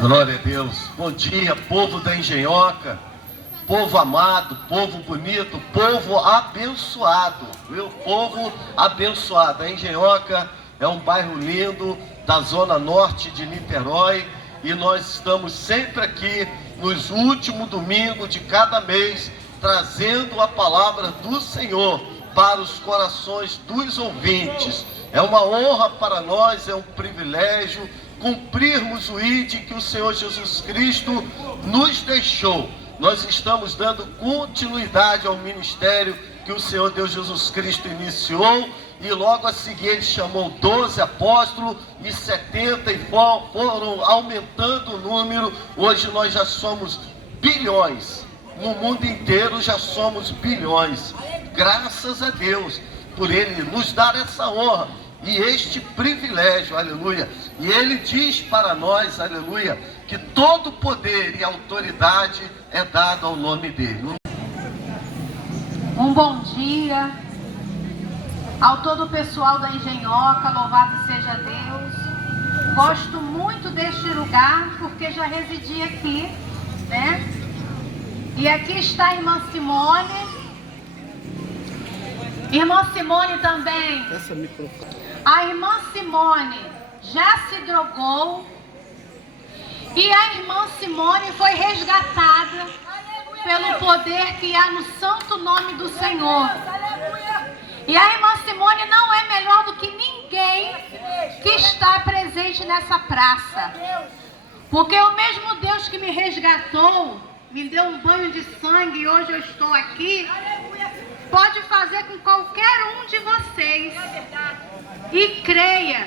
Glória a Deus. Bom dia, povo da Engenhoca, povo amado, povo bonito, povo abençoado, viu? Povo abençoado. A Engenhoca é um bairro lindo da zona norte de Niterói e nós estamos sempre aqui nos últimos domingos de cada mês trazendo a palavra do Senhor para os corações dos ouvintes. É uma honra para nós, é um privilégio cumprirmos o ID que o Senhor Jesus Cristo nos deixou. Nós estamos dando continuidade ao ministério que o Senhor Deus Jesus Cristo iniciou, e logo a seguir ele chamou 12 apóstolos e 70 e foram aumentando o número. Hoje nós já somos bilhões, no mundo inteiro já somos bilhões, graças a Deus por ele nos dar essa honra e este privilégio, aleluia. E ele diz para nós, aleluia, que todo poder e autoridade é dado ao nome dele. Um bom dia ao todo o pessoal da Engenhoca, louvado seja Deus. Gosto muito deste lugar porque já residi aqui, né? E aqui está a irmã Simone. Irmã Simone também. A irmã Simone já se drogou e a irmã Simone foi resgatada pelo poder que há no santo nome do Senhor. E a irmã Simone não é melhor do que ninguém que está presente nessa praça. Porque o mesmo Deus que me resgatou, me deu um banho de sangue e hoje eu estou aqui, pode fazer com qualquer um de vocês. E creia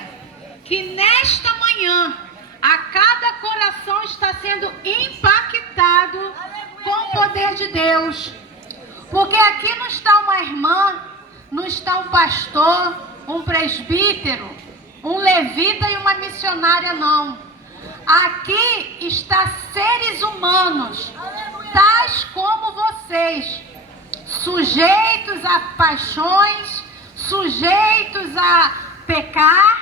que nesta manhã, a cada coração está sendo impactado com o poder de Deus. Porque aqui não está uma irmã, não está um pastor, um presbítero, um levita e uma missionária, não. Aqui está seres humanos, tais como vocês, sujeitos a paixões, sujeitos a pecar,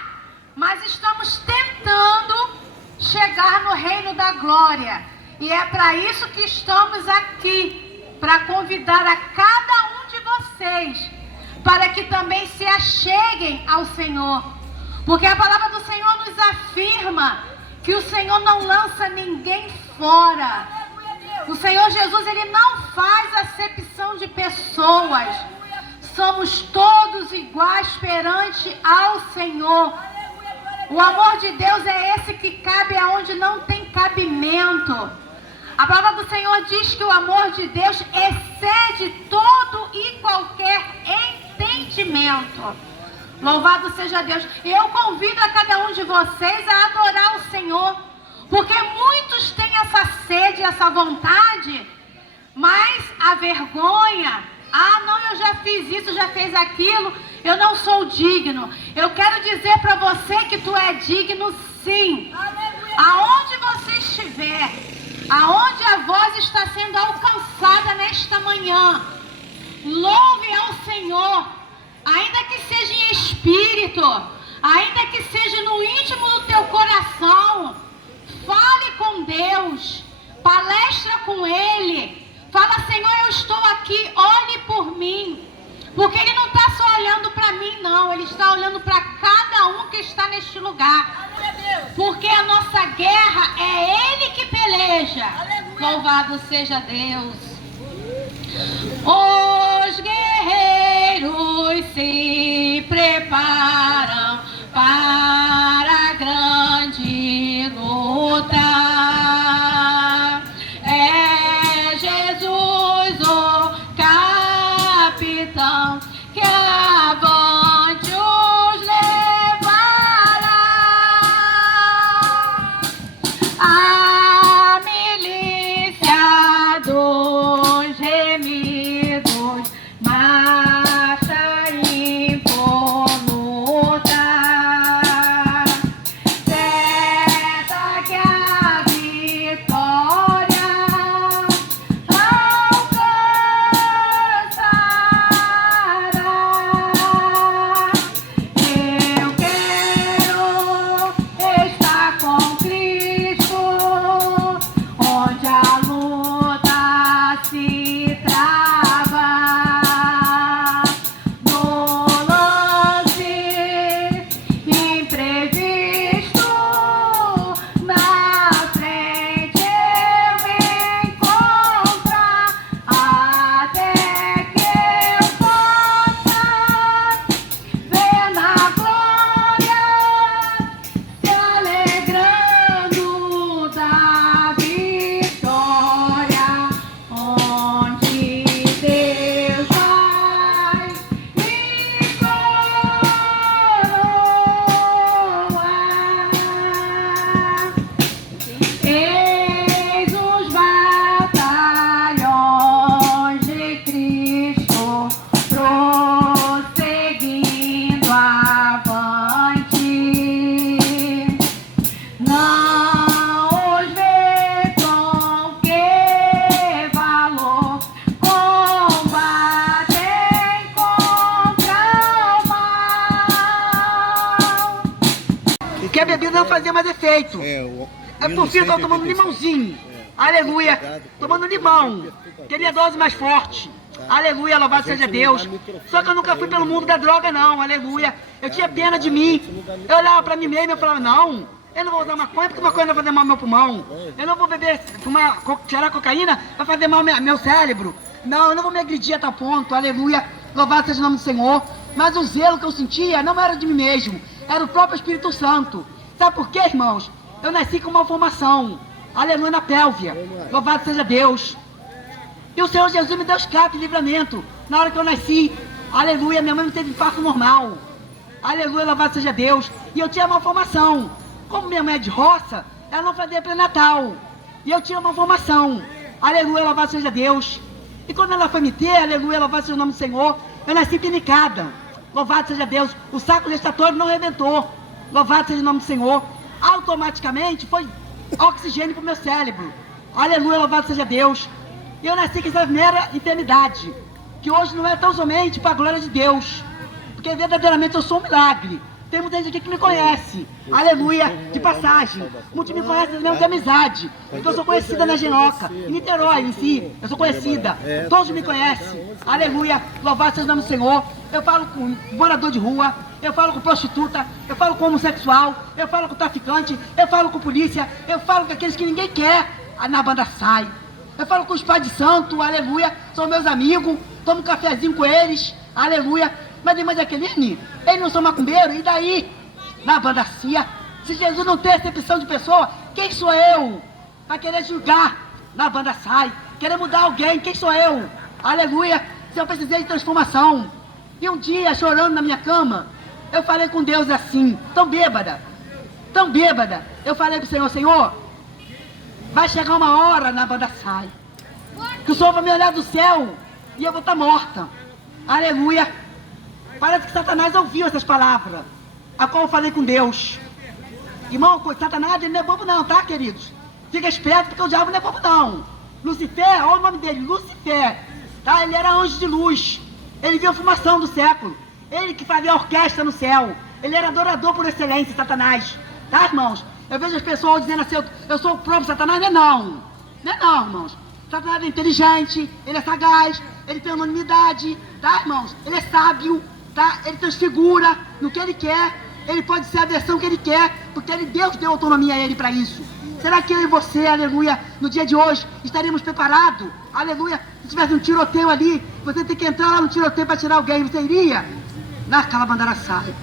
mas estamos tentando chegar no reino da glória. E é para isso que estamos aqui, para convidar a cada um de vocês, para que também se acheguem ao Senhor. Porque a palavra do Senhor nos afirma que o Senhor não lança ninguém fora. O Senhor Jesus, ele não faz acepção de pessoas. Somos todos iguais perante ao Senhor. O amor de Deus é esse que cabe aonde não tem cabimento. A palavra do Senhor diz que o amor de Deus excede todo e qualquer entendimento. Louvado seja Deus. Eu convido a cada um de vocês a adorar o Senhor, porque muitos têm essa sede, essa vontade, mas a vergonha, não, eu já fiz isso, já fiz aquilo, eu não sou digno. Eu quero dizer para você que tu é digno, sim. Aonde você estiver, aonde a voz está sendo alcançada nesta manhã, louve ao Senhor, ainda que seja em espírito, ainda que seja no íntimo do teu coração. Fale com Deus, palestra com Ele, fala: Senhor, eu estou aqui, olhe por mim. Porque Ele não está só olhando para mim, não, Ele está olhando para cada um que está neste lugar. Porque a nossa guerra é Ele que peleja. Louvado seja Deus. Os guerreiros se preparam para a grande luta. É Jesus o capitão que avante os levará. A milícia do não fazia mais efeito. É por fim, eu estava tomando limãozinho. Aleluia. Tomando limão. Queria dose mais forte. Aleluia, louvado seja Deus. Só que eu nunca fui pelo mundo da droga, não. Aleluia. Eu tinha pena de mim. Eu olhava pra mim mesmo e falava, não, eu não vou usar maconha porque maconha vai fazer mal ao meu pulmão. Eu não vou beber, cheirar cocaína vai fazer mal ao meu cérebro. Não, eu não vou me agredir a tal ponto. Aleluia. Louvado seja o nome do Senhor. Mas o zelo que eu sentia não era de mim mesmo. Era o próprio Espírito Santo. Sabe por quê, irmãos? Eu nasci com uma formação. Aleluia, na pélvia. Louvado seja Deus. E o Senhor Jesus me deu escape e livramento. Na hora que eu nasci, aleluia, minha mãe não teve parto normal. Aleluia, louvado seja Deus. E eu tinha uma formação. Como minha mãe é de roça, ela não fazia pré-natal. E eu tinha uma formação. Aleluia, louvado seja Deus. E quando ela foi me ter, aleluia, louvado seja o nome do Senhor, eu nasci pinicada. Louvado seja Deus. O saco gestatório não arrebentou. Louvado seja o nome do Senhor. Automaticamente foi oxigênio para o meu cérebro. Aleluia, louvado seja Deus. E eu nasci com essa mera eternidade, que hoje não é tão somente para a glória de Deus, porque verdadeiramente eu sou um milagre. Tem muita gente aqui que me conhece, aleluia, de passagem. Muitos me conhecem mesmo de amizade, porque eu sou conhecida na Genhoca, em Niterói em si, eu sou conhecida. Todos me conhecem, aleluia, louvado seja o nome do Senhor. Eu falo com morador de rua, eu falo com prostituta, eu falo com homossexual, eu falo com traficante, eu falo com polícia, eu falo com aqueles que ninguém quer, na banda sai. Eu falo com os pais de santo, aleluia, são meus amigos, tomo um cafezinho com eles, aleluia. Mas irmã Jaqueline, eles não são macumbeiro, e daí? Na banda cia, se Jesus não tem acepção de pessoa, quem sou eu? Para querer julgar, na banda sai, querer mudar alguém, quem sou eu? Aleluia, se eu precisei de transformação. E um dia, chorando na minha cama, eu falei com Deus assim, tão bêbada, eu falei pro Senhor, Senhor, vai chegar uma hora na banda sai, que o Senhor vai me olhar do céu e eu vou estar morta. Aleluia. Parece que Satanás ouviu essas palavras, a qual eu falei com Deus. Irmão, Satanás ele não é bobo não, tá, queridos? Fica esperto porque o diabo não é bobo não. Lucifer, olha o nome dele, Lucifer, tá? Ele era anjo de luz. Ele viu a formação do século. Ele que fazia a orquestra no céu. Ele era adorador por excelência, Satanás. Tá, irmãos? Eu vejo as pessoas dizendo assim, eu sou o próprio Satanás. Não é não. Não é não, irmãos. Satanás é inteligente, ele é sagaz, ele tem anonimidade, tá, irmãos? Ele é sábio, tá? Ele transfigura no que ele quer, ele pode ser a versão que ele quer, porque Deus deu autonomia a ele para isso. Será que eu e você, aleluia, no dia de hoje, estaríamos preparados, aleluia, se tivesse um tiroteio ali, você tem que entrar lá no tiroteio para tirar alguém, você iria? Naquela bandara sai.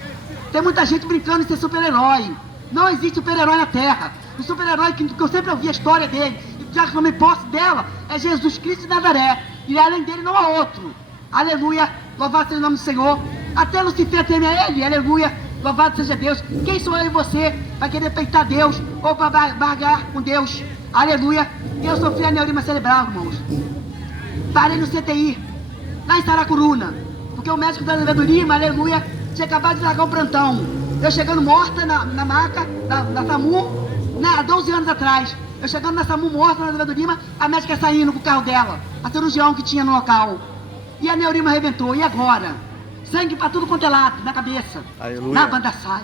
Tem muita gente brincando de ser super-herói. Não existe super-herói na Terra. O super-herói que eu sempre ouvi a história dele, já que tomei posse dela, é Jesus Cristo de Nazaré. E além dele não há outro. Aleluia, louvado seja o nome do Senhor. Até Lucifer teme a ele, aleluia, louvado seja Deus. Quem sou eu e você para querer peitar Deus ou para bargar com Deus? Aleluia. Eu sofri aneurisma cerebral, irmãos. Parei no CTI, lá em Saracuruna, porque o médico da sabedoria, aleluia, tinha acabado de largar o plantão. Eu chegando morta na maca, na SAMU, há 12 anos atrás. Eu chegando na SAMU morta, na sabedoria, a médica saindo com o carro dela, a cirurgião que tinha no local. E a neurima arrebentou, e agora? Sangue para tudo quanto é lado, na cabeça. Aleluia. Na banda sai.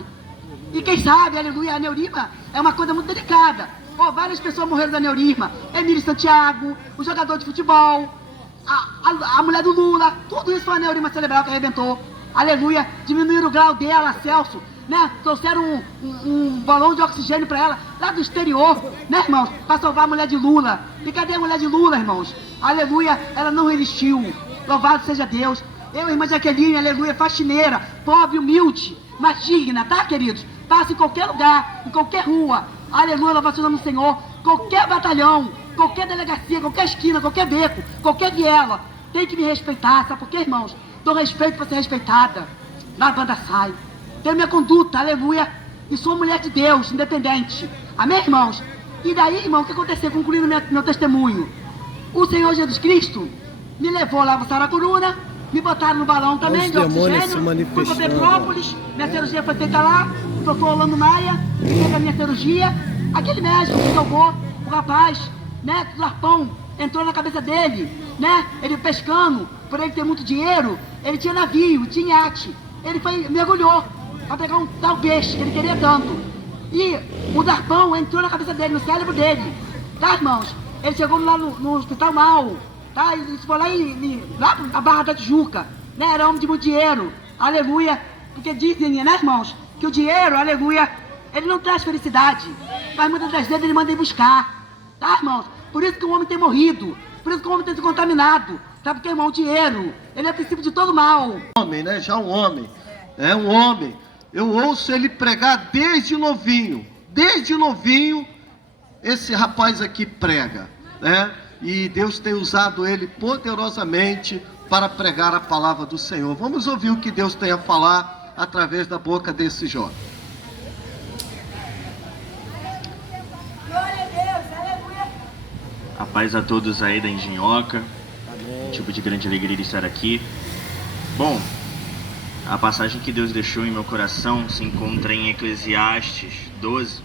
E quem sabe, aleluia, a neurima é uma coisa muito delicada. Várias pessoas morreram da neurima. Emílio Santiago, o jogador de futebol, a mulher do Lula, tudo isso foi a neurima cerebral que arrebentou. Aleluia, diminuíram o grau dela, Celso, né? Trouxeram um balão de oxigênio para ela, lá do exterior, né, irmãos? Para salvar a mulher de Lula. E cadê a mulher de Lula, irmãos? Aleluia, ela não resistiu. Louvado seja Deus. Eu, irmã Jaqueline, aleluia, faxineira, pobre, humilde, mas digna, tá, queridos? Passa em qualquer lugar, em qualquer rua. Aleluia, louvado seja o nome do Senhor. Qualquer batalhão, qualquer delegacia, qualquer esquina, qualquer beco, qualquer viela, tem que me respeitar, sabe por quê, irmãos? Dou respeito para ser respeitada. Na banda sai. Tenho minha conduta, aleluia. E sou mulher de Deus, independente. Amém, irmãos? E daí, irmão, o que aconteceu? Concluindo meu testemunho. O Senhor Jesus Cristo me levou lá para Saracuruna, me botaram no balão também de oxigênio, fui para Petrópolis, minha cirurgia foi feita lá, o doutor Orlando Maia, fez a minha cirurgia. Aquele médico que salvou o rapaz, né, do arpão, entrou na cabeça dele, né, ele pescando, por ele ter muito dinheiro, ele tinha navio, tinha iate, ele mergulhou para pegar um tal peixe que ele queria tanto. E o darpão entrou na cabeça dele, no cérebro dele. Tá, irmãos? Ele chegou lá no hospital mal. Tá? Ele foi lá na Barra da Tijuca. Né? Era homem de muito dinheiro. Aleluia. Porque dizem, né, irmãos? Que o dinheiro, aleluia, ele não traz felicidade. Mas muitas das vezes ele manda ir buscar. Tá, irmãos? Por isso que o homem tem morrido. Por isso que o homem tem se contaminado. Sabe porque, irmão, o dinheiro, ele é o princípio de todo mal. Homem, né? Já um homem. É um homem. Eu ouço ele pregar desde novinho. Desde novinho, esse rapaz aqui prega, né? E Deus tem usado ele poderosamente para pregar a palavra do Senhor. Vamos ouvir o que Deus tem a falar através da boca desse jovem. A paz a todos aí da Engenhoca. Tipo de grande alegria de estar aqui. Bom, a passagem que Deus deixou em meu coração se encontra em Eclesiastes 12.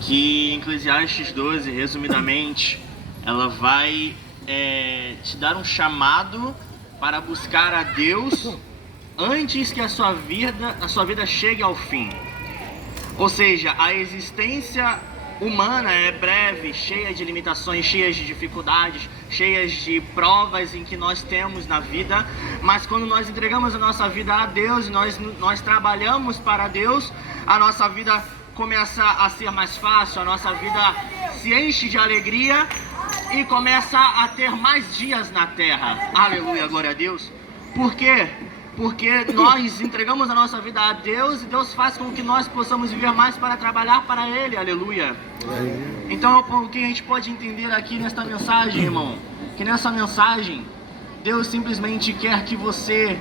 Que em Eclesiastes 12, resumidamente, ela vai te dar um chamado para buscar a Deus antes que a sua vida chegue ao fim. Ou seja, a existência humana é breve, cheia de limitações, cheias de dificuldades, cheias de provas em que nós temos na vida, mas quando nós entregamos a nossa vida a Deus e nós trabalhamos para Deus, a nossa vida começa a ser mais fácil, a nossa vida se enche de alegria e começa a ter mais dias na terra. Aleluia, glória a Deus. Por quê? Porque nós entregamos a nossa vida a Deus e Deus faz com que nós possamos viver mais para trabalhar para Ele, aleluia. Então o que a gente pode entender aqui nesta mensagem, irmão? Que nessa mensagem, Deus simplesmente quer que você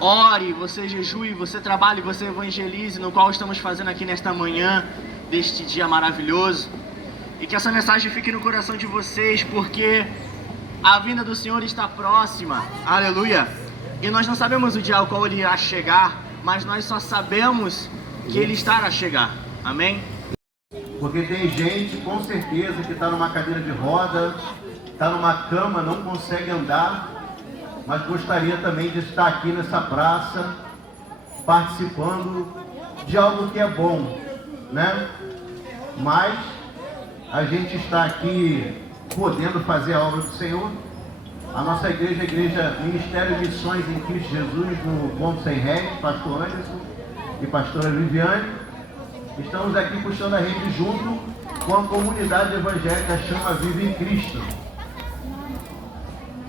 ore, você jejue, você trabalhe, você evangelize, no qual estamos fazendo aqui nesta manhã, deste dia maravilhoso. E que essa mensagem fique no coração de vocês, porque a vinda do Senhor está próxima, aleluia. E nós não sabemos o dia ao qual Ele irá chegar, mas nós só sabemos que Ele está a chegar. Amém? Porque tem gente, com certeza, que está numa cadeira de roda, está numa cama, não consegue andar, mas gostaria também de estar aqui nessa praça, participando de algo que é bom, né? Mas a gente está aqui podendo fazer a obra do Senhor. A nossa igreja é a igreja Ministério de Missões em Cristo Jesus, no Ponto Sem Ré, pastor Anderson e pastora Viviane. Estamos aqui puxando a rede junto com a comunidade evangélica Chama Viva em Cristo.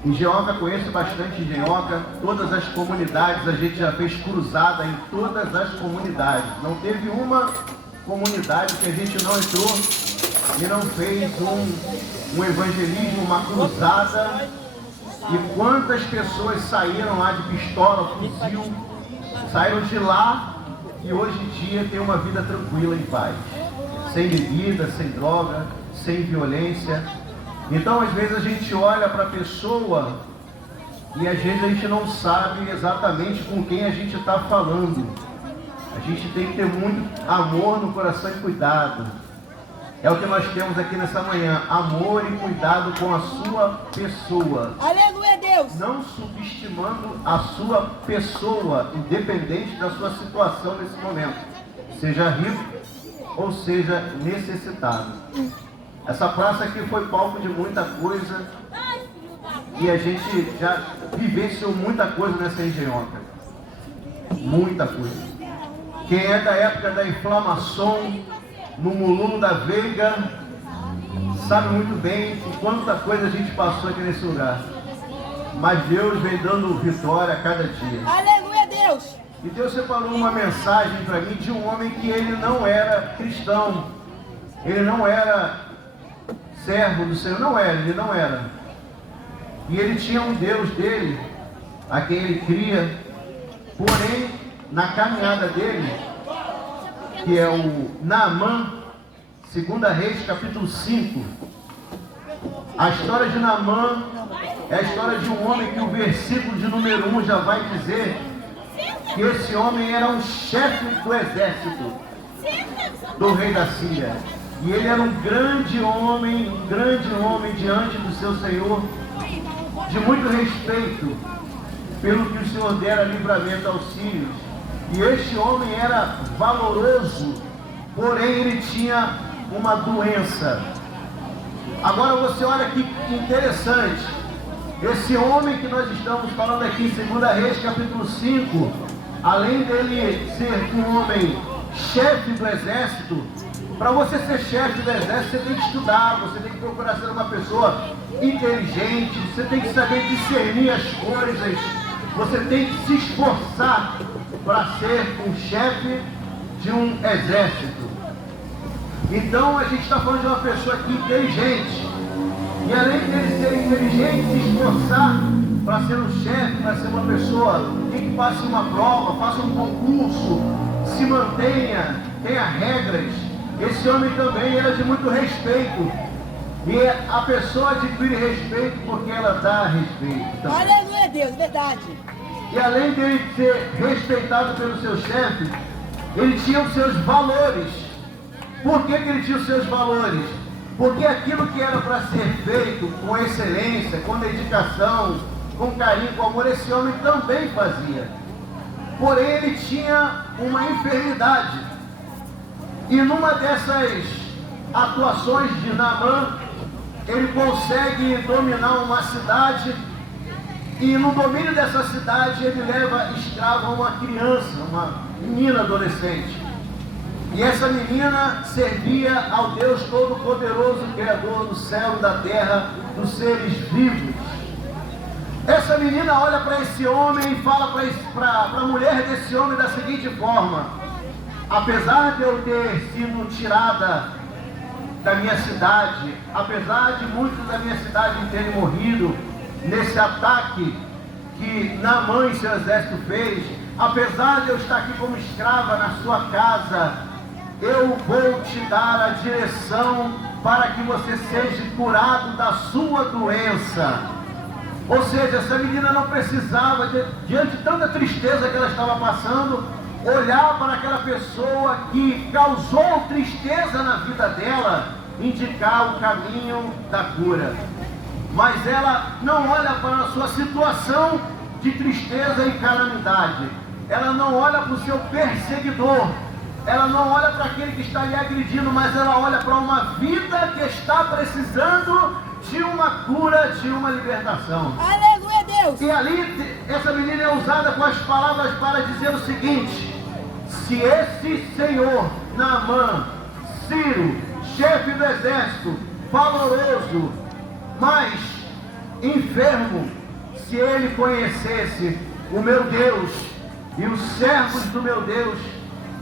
Engenhoca, conheço bastante Engenhoca, todas as comunidades, a gente já fez cruzada em todas as comunidades. Não teve uma comunidade que a gente não entrou e não fez um evangelismo, uma cruzada. E quantas pessoas saíram lá de pistola, fuzil, saíram de lá e hoje em dia tem uma vida tranquila em paz. Sem bebida, sem droga, sem violência. Então às vezes a gente olha para a pessoa e às vezes a gente não sabe exatamente com quem a gente está falando. A gente tem que ter muito amor no coração e cuidado. É o que nós temos aqui nessa manhã, amor e cuidado com a sua pessoa. Aleluia, Deus! Não subestimando a sua pessoa, independente da sua situação nesse momento. Seja rico ou seja necessitado. Essa praça aqui foi palco de muita coisa e a gente já vivenciou muita coisa nessa Engenhoca. Muita coisa. Quem é da época da inflamação, no Mululo da Veiga, sabe muito bem o quanta coisa a gente passou aqui nesse lugar. Mas Deus vem dando vitória a cada dia. Aleluia, Deus! E Deus separou uma mensagem para mim de um homem que ele não era cristão. Ele não era servo do Senhor, ele não era. E ele tinha um Deus dele, a quem ele cria. Porém, na caminhada dele, que é o Naamã, 2 Reis, capítulo 5. A história de Naamã é a história de um homem que o versículo de número 1 já vai dizer que esse homem era um chefe do exército do rei da Síria. E ele era um grande homem diante do seu Senhor, de muito respeito, pelo que o Senhor dera livramento aos sírios. E este homem era valoroso porém ele tinha uma doença. Agora você olha que interessante, esse homem que nós estamos falando aqui em 2 Reis capítulo 5, além dele ser um homem chefe do exército, para você ser chefe do exército, você tem que estudar, você tem que procurar ser uma pessoa inteligente, você tem que saber discernir as coisas, você tem que se esforçar para ser um chefe de um exército. Então a gente está falando de uma pessoa aqui inteligente, e além de ele ser inteligente, se esforçar para ser um chefe, para ser uma pessoa que passe uma prova, faça um concurso, se mantenha, tenha regras. Esse homem também era de muito respeito. E a pessoa adquire respeito porque ela dá respeito. Então, aleluia, Deus, verdade. e além de ele ser respeitado pelo seu chefe, ele tinha os seus valores. Por que ele tinha os seus valores? Porque aquilo que era para ser feito com excelência, com dedicação, com carinho, com amor, esse homem também fazia. Porém, ele tinha uma enfermidade. E numa dessas atuações de Naamã, ele consegue dominar uma cidade, e no domínio dessa cidade ele leva escrava uma criança, uma menina adolescente. E essa menina servia ao Deus Todo-Poderoso, Criador do céu e da terra, dos seres vivos. Essa menina olha para esse homem e fala para a mulher desse homem da seguinte forma: apesar de eu ter sido tirada da minha cidade, apesar de muitos da minha cidade terem morrido nesse ataque que Naamã e seu exército fez, apesar de eu estar aqui como escrava na sua casa, eu vou te dar a direção para que você seja curado da sua doença. Ou seja, essa menina não precisava, diante de tanta tristeza que ela estava passando, olhar para aquela pessoa que causou tristeza na vida dela, indicar o caminho da cura. Mas ela não olha para a sua situação de tristeza e calamidade. Ela não olha para o seu perseguidor. Ela não olha para aquele que está lhe agredindo, mas ela olha para uma vida que está precisando de uma cura, de uma libertação. Aleluia, Deus! E ali, essa menina é usada com as palavras para dizer o seguinte: se esse senhor, Naamã, Ciro, chefe do exército, valoroso, mas enfermo, se ele conhecesse o meu Deus e os servos do meu Deus,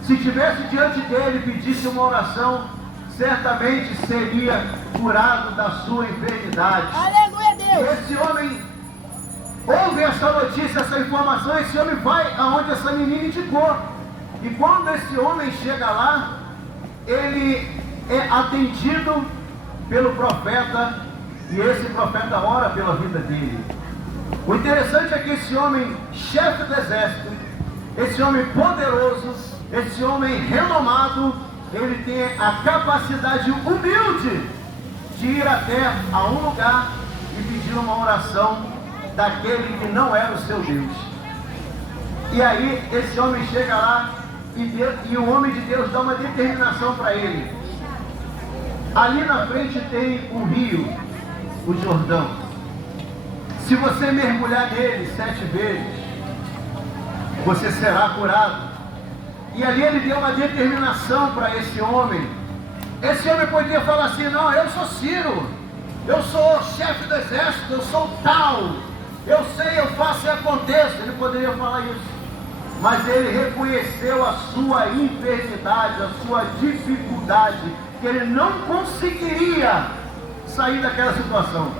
se tivesse diante dele e pedisse uma oração, certamente seria curado da sua enfermidade. Aleluia, Deus! E esse homem ouve essa notícia, essa informação, esse homem vai aonde essa menina indicou. E quando esse homem chega lá, ele é atendido pelo profeta, e esse profeta ora pela vida dele. O interessante é que esse homem, chefe do exército, esse homem poderoso, esse homem renomado, ele tem a capacidade humilde de ir até a um lugar e pedir uma oração daquele que não era o seu Deus. E aí esse homem chega lá e o homem de Deus dá uma determinação para ele. Ali na frente tem um rio, o Jordão. Se você mergulhar nele 7 vezes, você será curado. E ali ele deu uma determinação para esse homem. Esse homem poderia falar assim: não, eu sou Ciro, eu sou chefe do exército, eu sou tal, eu sei, eu faço e aconteço. Ele poderia falar isso. Mas ele reconheceu a sua enfermidade, a sua dificuldade, que ele não conseguiria sair daquela situação.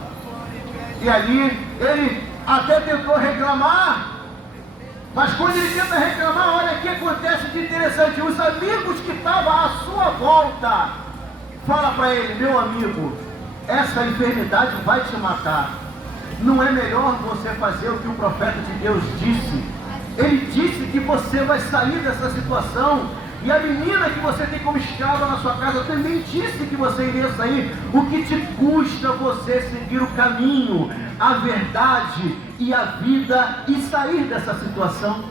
E ali ele até tentou reclamar, mas quando ele tenta reclamar, olha o que acontece de interessante. Os amigos que estavam à sua volta falam para ele: meu amigo, essa enfermidade vai te matar. Não é melhor você fazer o que o profeta de Deus disse? Ele disse que você vai sair dessa situação. E a menina que você tem como escrava na sua casa também disse que você iria sair. O que te custa você seguir o caminho, a verdade e a vida e sair dessa situação?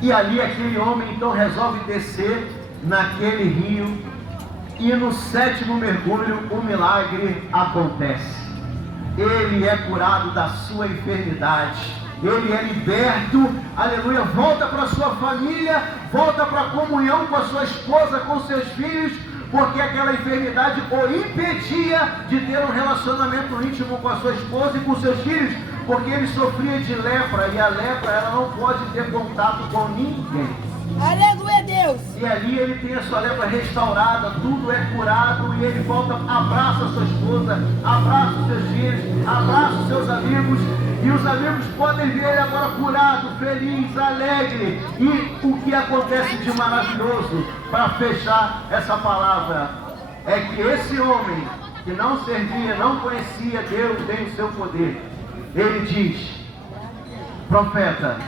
E ali aquele homem então resolve descer naquele rio, e no 7º mergulho o milagre acontece. Ele é curado da sua enfermidade. Ele é liberto, aleluia, volta para sua família, volta para a comunhão com a sua esposa, com seus filhos, porque aquela enfermidade o impedia de ter um relacionamento íntimo com a sua esposa e com seus filhos, porque ele sofria de lepra, e a lepra ela não pode ter contato com ninguém. Aleluia, Deus! E ali ele tem a sua lepra restaurada, tudo é curado, e ele volta, abraça a sua esposa, abraça os seus filhos, abraça os seus amigos, e os amigos podem ver ele agora curado, feliz, alegre. E o que acontece de maravilhoso, para fechar essa palavra, é que esse homem que não servia, não conhecia Deus nem o seu poder, ele diz: profeta,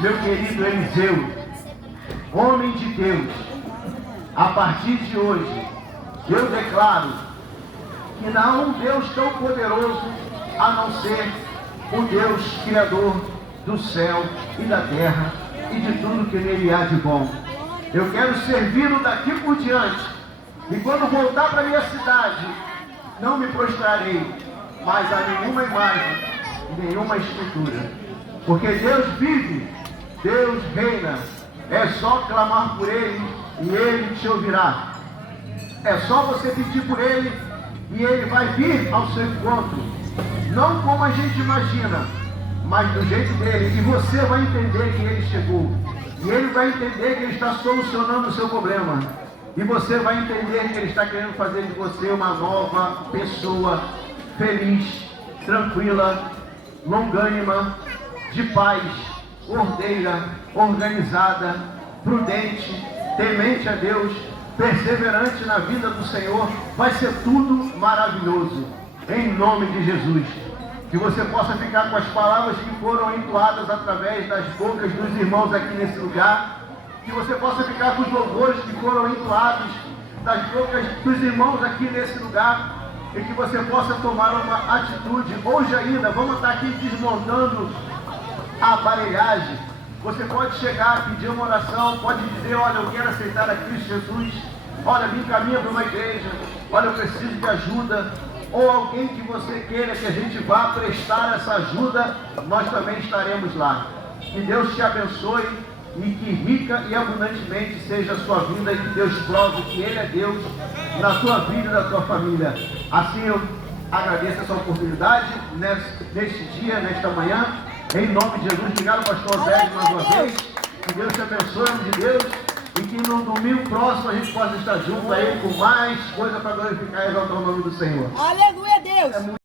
meu querido Eliseu, homem de Deus, a partir de hoje, eu declaro que não há um Deus tão poderoso a não ser o Deus Criador do céu e da terra e de tudo que nele há de bom. Eu quero servi-lo daqui por diante, e quando voltar para minha cidade, não me prostrarei mais a nenhuma imagem, nenhuma escultura, porque Deus vive, Deus reina. É só clamar por Ele e Ele te ouvirá. É só você pedir por Ele e Ele vai vir ao seu encontro. Não como a gente imagina, mas do jeito dele. E você vai entender que Ele chegou. E Ele vai entender que Ele está solucionando o seu problema. E você vai entender que Ele está querendo fazer de você uma nova pessoa, feliz, tranquila, longânima, de paz, ordeira, organizada, prudente, temente a Deus, perseverante na vida do Senhor. Vai ser tudo maravilhoso, em nome de Jesus. Que você possa ficar com as palavras que foram entoadas através das bocas dos irmãos aqui nesse lugar. Que você possa ficar com os louvores que foram entoados das bocas dos irmãos aqui nesse lugar. E que você possa tomar uma atitude. Hoje ainda, vamos estar aqui desmontando a aparelhagem. Você pode chegar, pedir uma oração, pode dizer: olha, eu quero aceitar a Cristo Jesus, olha, me encaminha para uma igreja, olha, eu preciso de ajuda, ou alguém que você queira que a gente vá prestar essa ajuda, nós também estaremos lá. Que Deus te abençoe e que rica e abundantemente seja a sua vida, e que Deus prove que Ele é Deus na tua vida e na tua família. Assim eu agradeço essa oportunidade neste dia, nesta manhã. Em nome de Jesus, obrigado, pastor Zé, mais uma vez. Que Deus te abençoe, em nome de Deus. E que no domingo próximo a gente possa estar junto aí com mais coisa para glorificar e exaltar o nome do Senhor. Aleluia, Deus!